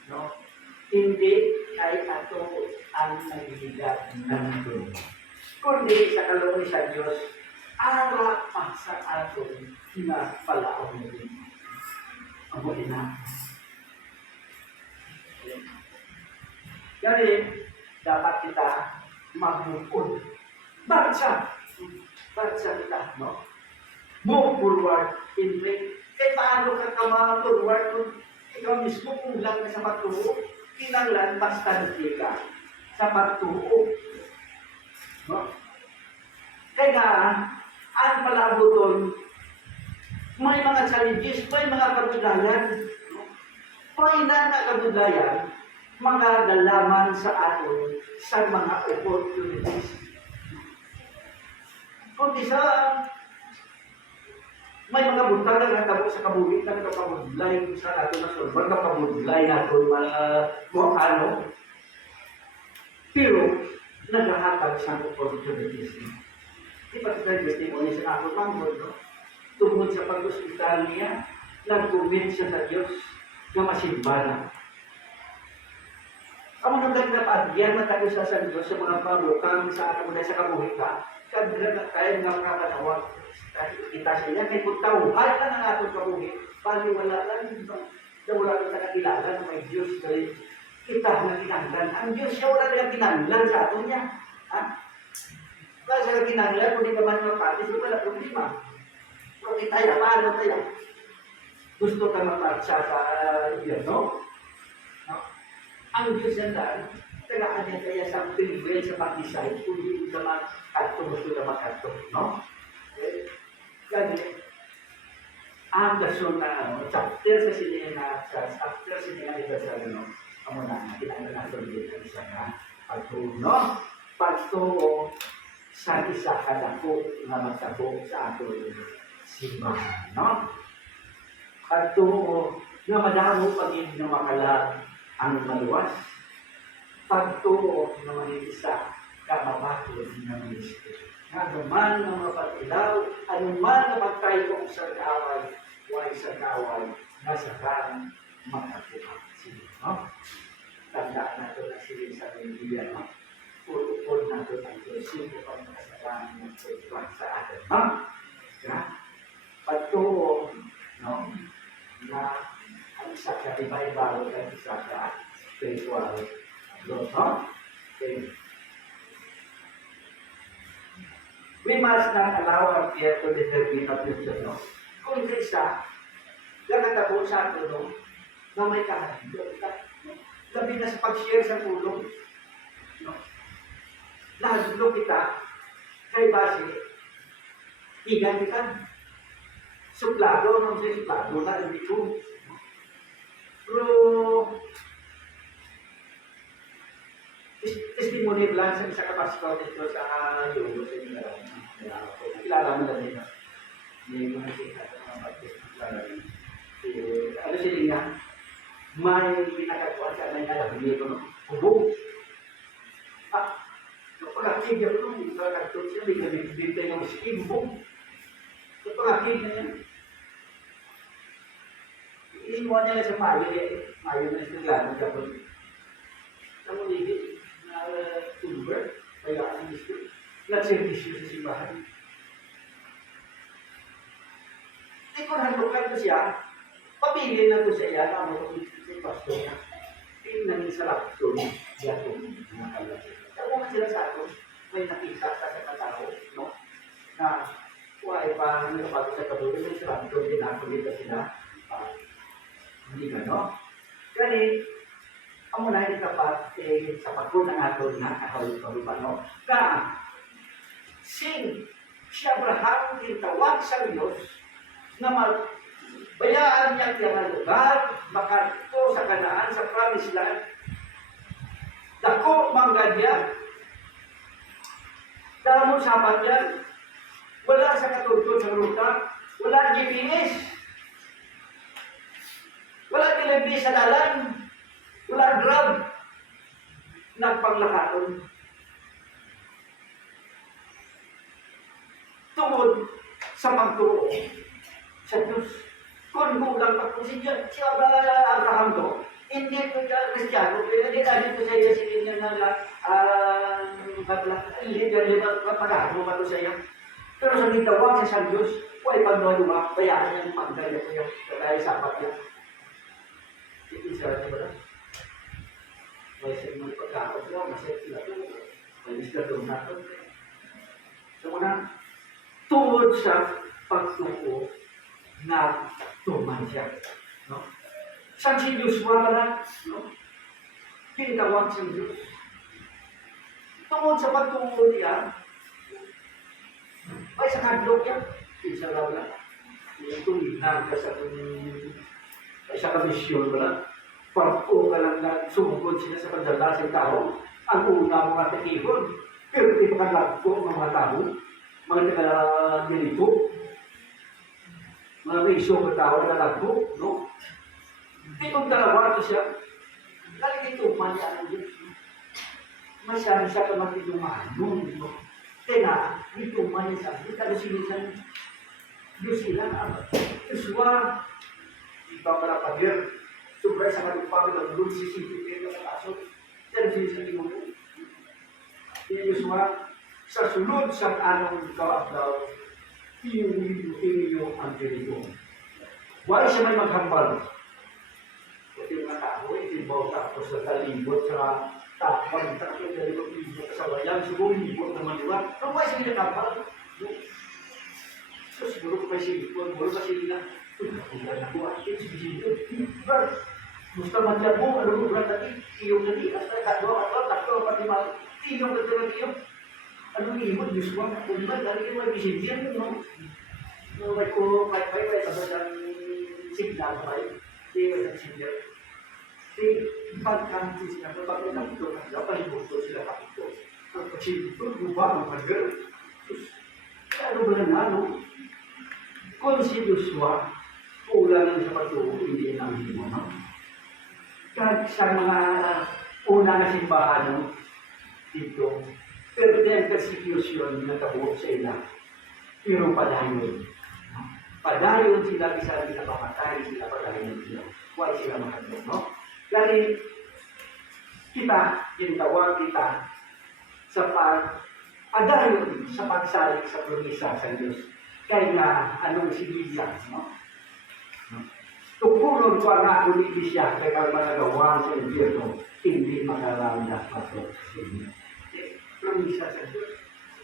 no? Hindi ay ato ang nagigigat ng ito. Kundi sa kalooban sa Diyos, ara pa sa aton na palaon mo din. Ang na. Kaya dapat kita magbukod. Bakit kita, no? Move forward in faith. Kaya paano ka forward kung ikaw mismo kung lang ka sa pagtuo, kinanglan bastante ka sa pagtuo. No? Kaya, ang palabuton, may mga challenges, may mga kabudlayan. May kabudlayan, mga dalaman sa aton sa mga opportunities. Kung isa, may mga buntag na natabo sa kabuhit na nakapabudlay sa ato na solver, nakapabudlay na ito mga ano. Pero, naghahatag sa opportunities. Di ba tayo testimony sa ako manggod, no? Tungkol sa pag-hospital niya, nag-comment siya sa Diyos na masimbala. Ang mga nagnapaagyan na tayo sa Diyos sa mga pabukang sa ato na sa kabuhit ka, kaya nga mga panawag. Kita siya kay kung tawhal ka ng atong kabuhi, paliwala lang, wala lang sa kakilala na may Diyos kay kita na kinanglan. Ang Diyos siya wala lang kinanglan sa ato niya. Ha? Wala siya kinanglan, kung di ka man mapatis, wala problema. Kung di tayo, paano tayo? Gusto ka mapatsa sa no? Ang Diyos yan dahil, tagaan niya kaya sa privilege sa pag-decide, kung di ka makato, gusto ka makato, no? Kasi, ang dasun na chapter sa sinina, chapter sa sinina ito sa ano, amo na, natin natin din ang isa na pagtuno, pagtuo sa isa kadako na magtabo sa ato simbahan, no? Pagtuo na madamo pagin na makala ang maluwas, pagtuo na manitisa kababakod na ministry. anuman na mapatilaw, anuman na magtayo kong sa kaway, huwag sa kaway, nasa kan makapuha. Sige, no? Tandaan natin na silid sa Biblia, no? Puro-puro natin ang Diyos, sino pa makasalanan ng pagkuhan sa atin, no? Ya? Pagtuo, no? Na ang isa ka revival at isa ka spiritual growth, no? Okay. We must not allow our fear to determine our future, no? Kung isa, nakatapos sa atin, no? Na may kahaligod. Labi na sa pag-share sa tulong. No? Nahaglo kita, kay base, igan kita. Suplado, no? Suplado na, hindi ko. Pero, testimony lang sa isa kapasikaw dito sa Yogo, sa inyo. Kilala mo na din. Hindi ko nakita sa mga pagkakilala. Ano sila nga? May ginagawa sa kanya na hindi ko hubog. Napakakid niya ko nung kakatod siya, may gabit-bit tayo ng skin, hubog. Napakakid na yan. Iniwan niya sa mayo na istiglano ka po. Ang uligit na tulber, kaya ang gusto, nagservisyo sa simbahan. Ikunhan ko siya, papilin na to siya, tama ko si pastor na. Tingnan sa laptop, yan po, mga kalaki. Tawag sila sa ato, may nakita sa katao, no? Na, wala pa, nakapagod sa kabulo, may sa laptop, dinakulit sila. Hindi ka, no? Kani, amo na yung tapat sa pagkuna natin na kahawin-kahawin, no? Na, si Abraham tintawag sa Diyos na bayaan niya ang lugar, makato sa Kanaan, sa promised land. Dako, manggad yan. Damo sapat yan. Wala sa katultod sa ruta. Wala GPS. Wala delivery sa dalan. Wala grab. Nagpanglakaton. Tungod sa pagtuo sa Diyos. Kung bulang pagpusin si Abraham to, hindi ko siya Kristiyano, pero hindi dahil ko sa iya sinigyan na hindi pag-ahalo pa to sa iya. Pero sa gitawag siya sa Diyos, huwag pag-noluma, bayaan niya yung pagdaya ko yung dahil sapat niya. Isa niya ba na? May segment pagkakot lang, masaya sila ito. May miskadong natin. So muna, tungod sa pagtuko na tuman siya. No? Sa si Diyos wala na, no? Pinitawag sa Diyos. Tungod sa pagtuko niya, ay sa kadlok niya, isa lang lang. Itong hinagka sa ay sa kamisyon wala. Pagko ka lang na sumugod sila sa pagdala sa tao, ang una mga tikihon, pero di pa kalagpo mga tao, mga taga-delito, mga may iso ka tao na lagpo, no? Itong dalawa siya, nalilituman niya ang Diyos. Masyari siya ka matitumahan nun, no? Kaya, lituman niya sa Diyos, kasi sinisan Diyos sila na, Diyoswa, iba para pagir, sobra sa kalupang ng doon si Sintipin na kaso, yan sinisan mo po. Kaya Diyoswa, sa sunod sa anong kaabdaw, iyo ang dirito. Wala siya may maghambal. Kasi mga tao, itibaw tapos sa talibot sa tapang, tapos sa libot sa bayan, siguro libot naman diba? Pero wala siya nagkambal. So siguro ko may silipon, siguro kasi nila, kulang na ko, gusto man siya mo, ano mo lang natin, iyong natin, tatlo, pati mga, iyong natin, iyong. Ano ni mo, Diyos mo, kung ba, dahil yung may bisigyan, no? No, may ko, may tapos ang signal, may may signal. Pagkanti sila, pag nakito, napalibuto sila kapito. Ang pagsibito, guba, ang pag-girl. Ano ba na, no? Kung si Joshua, kulang sa pagtuo, hindi namin mo, no? Kahit sa mga una na simbahan, no? Dito, Pero yung persecution na kabuo sa ila, pero padayon. Padayon sila, bisa sila pamatay, sila padayon sila. Huwag sila makagod, no? Kaya kita, ginawag kita sa padayon sa pagsalik sa promesa sa Diyos. Kaya nga, anong sigilya, no? Tukulon ko ang ako ni Iglesia, kaya magagawa sa impyerno, hindi makalanda pasok sa inyo. Promesa sa Diyos.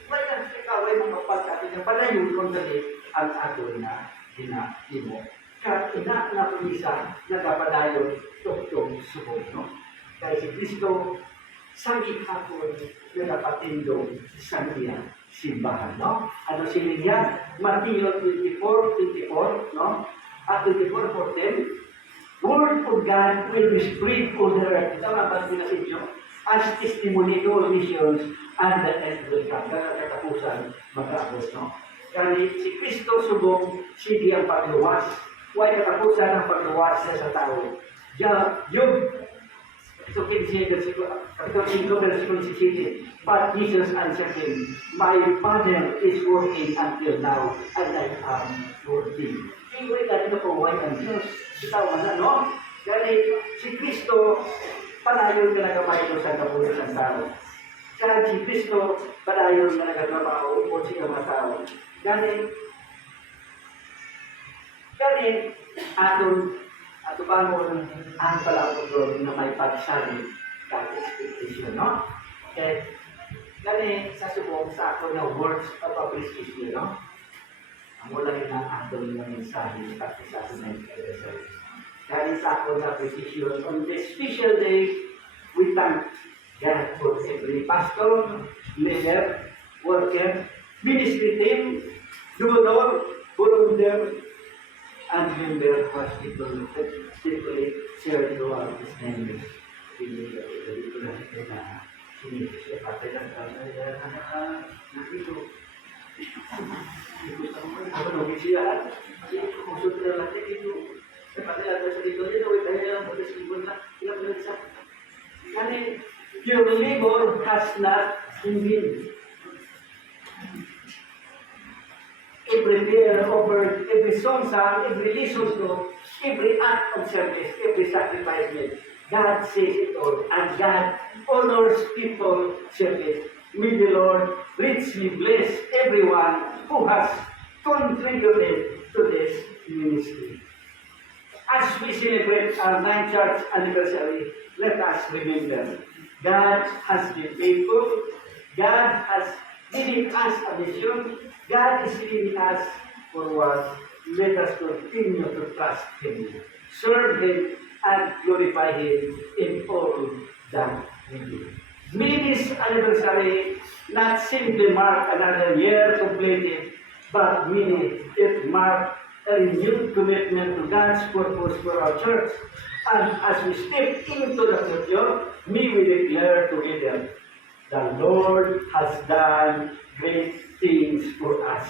Wala ikaw ay magpapagkati ng padayon kung dali ang ato na hinahimo. Kaya ina na promesa na kapadayon tuktong subok, no? Kaya si Kristo, sangit hapon na napatindong sa niya simbahan, no? Ano sila niya? Matthew 24:24, no? At 24:14, Word of God will be spread on the earth. Ito ang pagkina sa inyo. As testimony to all nations and the end will come. Kaya katapusan, mag-aabot, no? Kaya si Kristo subong, sige ang pagluwas. Huwag katapusan ang pagluwas sa tao. Yung so, but Jesus answered him, My Father is working until now, and I am working. Iway natin na paway ang Diyos. Itaw na, no? Dahil si Kristo, panayon na nagamayo sa kabuhay ng tao. Kaya si Kristo, panayon na nagatrabaho o siya mga tao. Dahil ato bangon ang palapagod na may pagsali kahit expectation, no? Okay. Dahil sa subong sa ako na words of appreciation, no? Mula rin ang atong na mensahe kasi sa ating anniversary. Dahil sa ako na precision, on this special day, we thank God for every pastor, leader, worker, ministry team, donor, volunteer, and member of hospital that simply share throughout this name. Hindi ko lang ito na sinisip patay lang nakito. Ako nung siya, kusot na lang dito. Patay lang sa dito, tayo lang mag-isipon na, ilang lang sa. Kasi, your labor has not been vain. Every prayer offered, every song sung, every listen to, every act of service, every sacrifice made. God says it all, and God honors people service. May the Lord richly bless everyone who has contributed to this ministry. As we celebrate our 9th church anniversary, let us remember, God has been faithful, God has given us a vision, God is leading us forward. Let us continue to trust Him, serve Him, and glorify Him in all that we do. May this anniversary not simply mark another year completed, but may it mark a renewed commitment to God's purpose for our church. And as we step into the future, may we declare together, the Lord has done great things for us,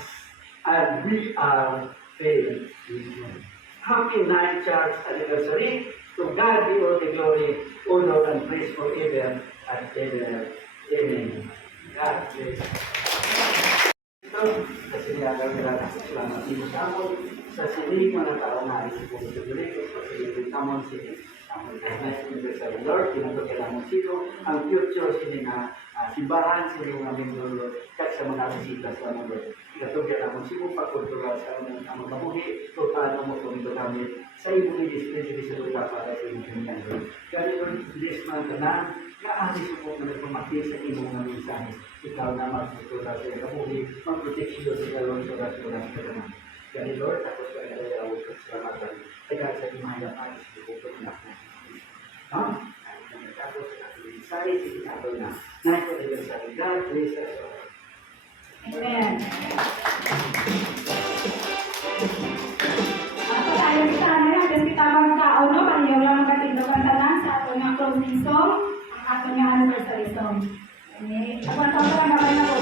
and we are filled with Him. Happy 9th church anniversary. To God be all the glory, honor, and praise forever and ever. Amen. God bless. Ito, sa sinigagaw nila, salamat din sa amon, sa sinig mga tao na isipong sa dulikos, sa sinig tamon sinig. Ang anniversary Lord, pinagpagkailan mo sino, ang future sinig na simbahan, sinig mga membro, kahit sa mga bisita sa mga Lord. Pinagpagkailan mo sino, pagkultural sa among kabuhi, kung paano mo kung ito kami, sa ibong i-display sa lupa para sa inyong kanyang. Kaya Lord, this month na, naalis mo na nagpumaki sa imong mga mensahe. Ikaw na magtutura sa iyong kabuhi, mag-proteksyon sa iyong surat-surat ka naman. Kaya Lord, tapos ka na rin ako sa salamatan. Kaya sa imahayang alis, bukod na ako. No? Tapos, mensahe, sinigado na. Nasa rin sa God, bless us all. Amen. Ayon sa natin kita magkaon no pareho lang magkatindugan tanan sa ato nga closing song, ang ato nga anniversary song. Amen. Ako na gabay na ko.